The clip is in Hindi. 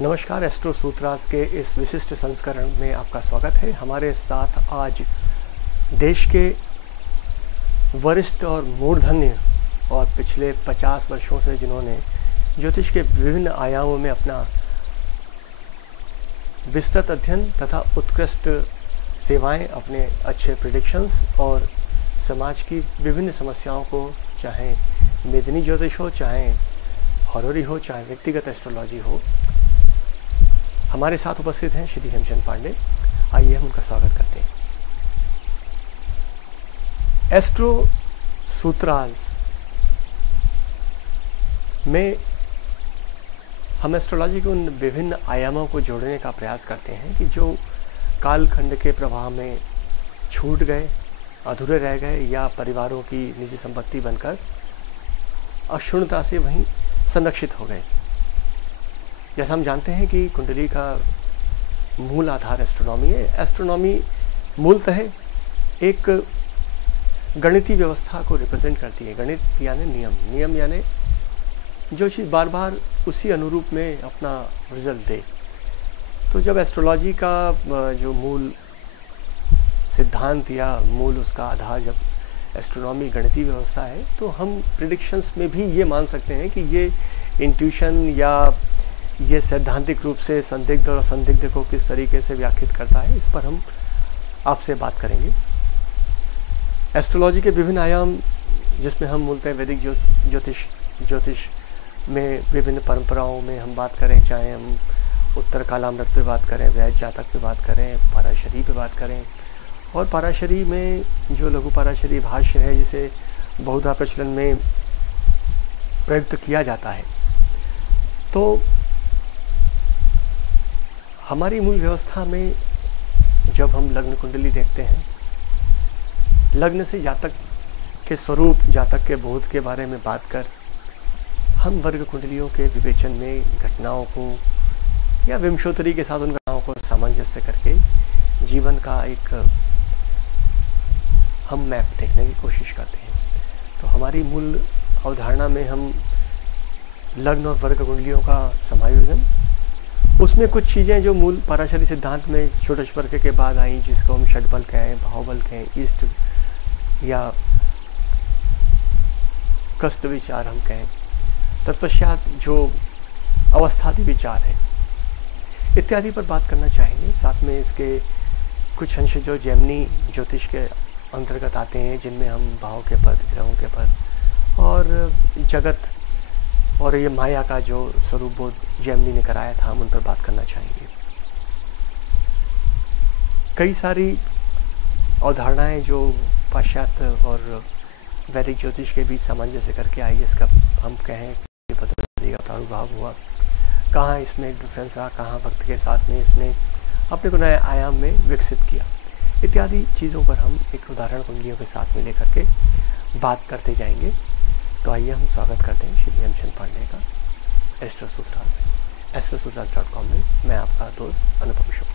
नमस्कार, एस्ट्रो सूत्रास के इस विशिष्ट संस्करण में आपका स्वागत है। हमारे साथ आज देश के वरिष्ठ और मूर्धन्य और पिछले 50 वर्षों से जिन्होंने ज्योतिष के विभिन्न आयामों में अपना विस्तृत अध्ययन तथा उत्कृष्ट सेवाएं, अपने अच्छे प्रेडिक्शंस और समाज की विभिन्न समस्याओं को, चाहे मेदिनी ज्योतिष हो, चाहे हॉररी हो, चाहे व्यक्तिगत एस्ट्रोलॉजी हो, हमारे साथ उपस्थित हैं श्री हेमचंद पांडे। आइए हम उनका स्वागत करते हैं। एस्ट्रो सूत्रास में हम एस्ट्रोलॉजी के उन विभिन्न आयामों को जोड़ने का प्रयास करते हैं कि जो कालखंड के प्रवाह में छूट गए, अधूरे रह गए या परिवारों की निजी संपत्ति बनकर अक्षुण्णता से वहीं संरक्षित हो गए। जैसा हम जानते हैं कि कुंडली का मूल आधार एस्ट्रोनॉमी है। एस्ट्रोनॉमी मूलतः एक गणितीय व्यवस्था को रिप्रेजेंट करती है। गणित यानी नियम यानी जो चीज़ बार बार उसी अनुरूप में अपना रिजल्ट दे। तो जब एस्ट्रोलॉजी का जो मूल सिद्धांत या मूल उसका आधार जब एस्ट्रोनॉमी गणितीय व्यवस्था है, तो हम प्रिडिक्शंस में भी ये मान सकते हैं कि ये इंट्यूशन या ये सैद्धांतिक रूप से संदिग्ध और असंदिग्ध को किस तरीके से व्याख्यात करता है, इस पर हम आपसे बात करेंगे। एस्ट्रोलॉजी के विभिन्न आयाम, जिसमें हम मूलतः वैदिक ज्योतिष में विभिन्न परंपराओं में हम बात करें, चाहे हम उत्तर कालामृत पे बात करें, वैध जातक पे बात करें, पाराशरी पे बात करें, और पाराशरी में जो लघु पाराशरी भाष्य है जिसे बहुधा प्रचलन में प्रयुक्त किया जाता है। तो हमारी मूल व्यवस्था में जब हम लग्न कुंडली देखते हैं, लग्न से जातक के स्वरूप, जातक के बोध के बारे में बात कर हम वर्ग कुंडलियों के विवेचन में घटनाओं को या विंशोत्तरी के साथ उन घटनाओं को सामंजस्य करके जीवन का एक हम मैप देखने की कोशिश करते हैं। तो हमारी मूल अवधारणा में हम लग्न और वर्ग कुंडलियों का समायोजन, उसमें कुछ चीज़ें जो मूल पाराशरी सिद्धांत में षोडश वर्ग के बाद आई, जिसको हम षटबल कहें, भावबल कहें, ईस्ट या कष्ट विचार हम कहें, तत्पश्चात जो अवस्थादि विचार है इत्यादि पर बात करना चाहेंगे। साथ में इसके कुछ अंश जो जैमिनी ज्योतिष के अंतर्गत आते हैं, जिनमें हम भाव के पद, ग्रहों के पद और जगत और ये माया का जो स्वरूप बोध जैमिनी ने कराया था, हम उन पर बात करना चाहेंगे। कई सारी अवधारणाएं जो पाश्चात्य और वैदिक ज्योतिष के बीच सामंजस्य करके आई, इसका हम कहें पद्धति का प्रादुर्भाव हुआ, कहाँ इसमें एक डिफरेंस रहा, कहाँ वक्त के साथ में इसने अपने को नए आयाम में विकसित किया, इत्यादि चीज़ों पर हम एक उदाहरण कुंडलियों के साथ में लेकर के बात करते जाएंगे। तो आइए हम स्वागत करते हैं श्री हेमचंद पांडे का एस्ट्रोसूत्रास, एस्ट्रोसूत्रास.com में। मैं आपका दोस्त अनुपम शुक्ला।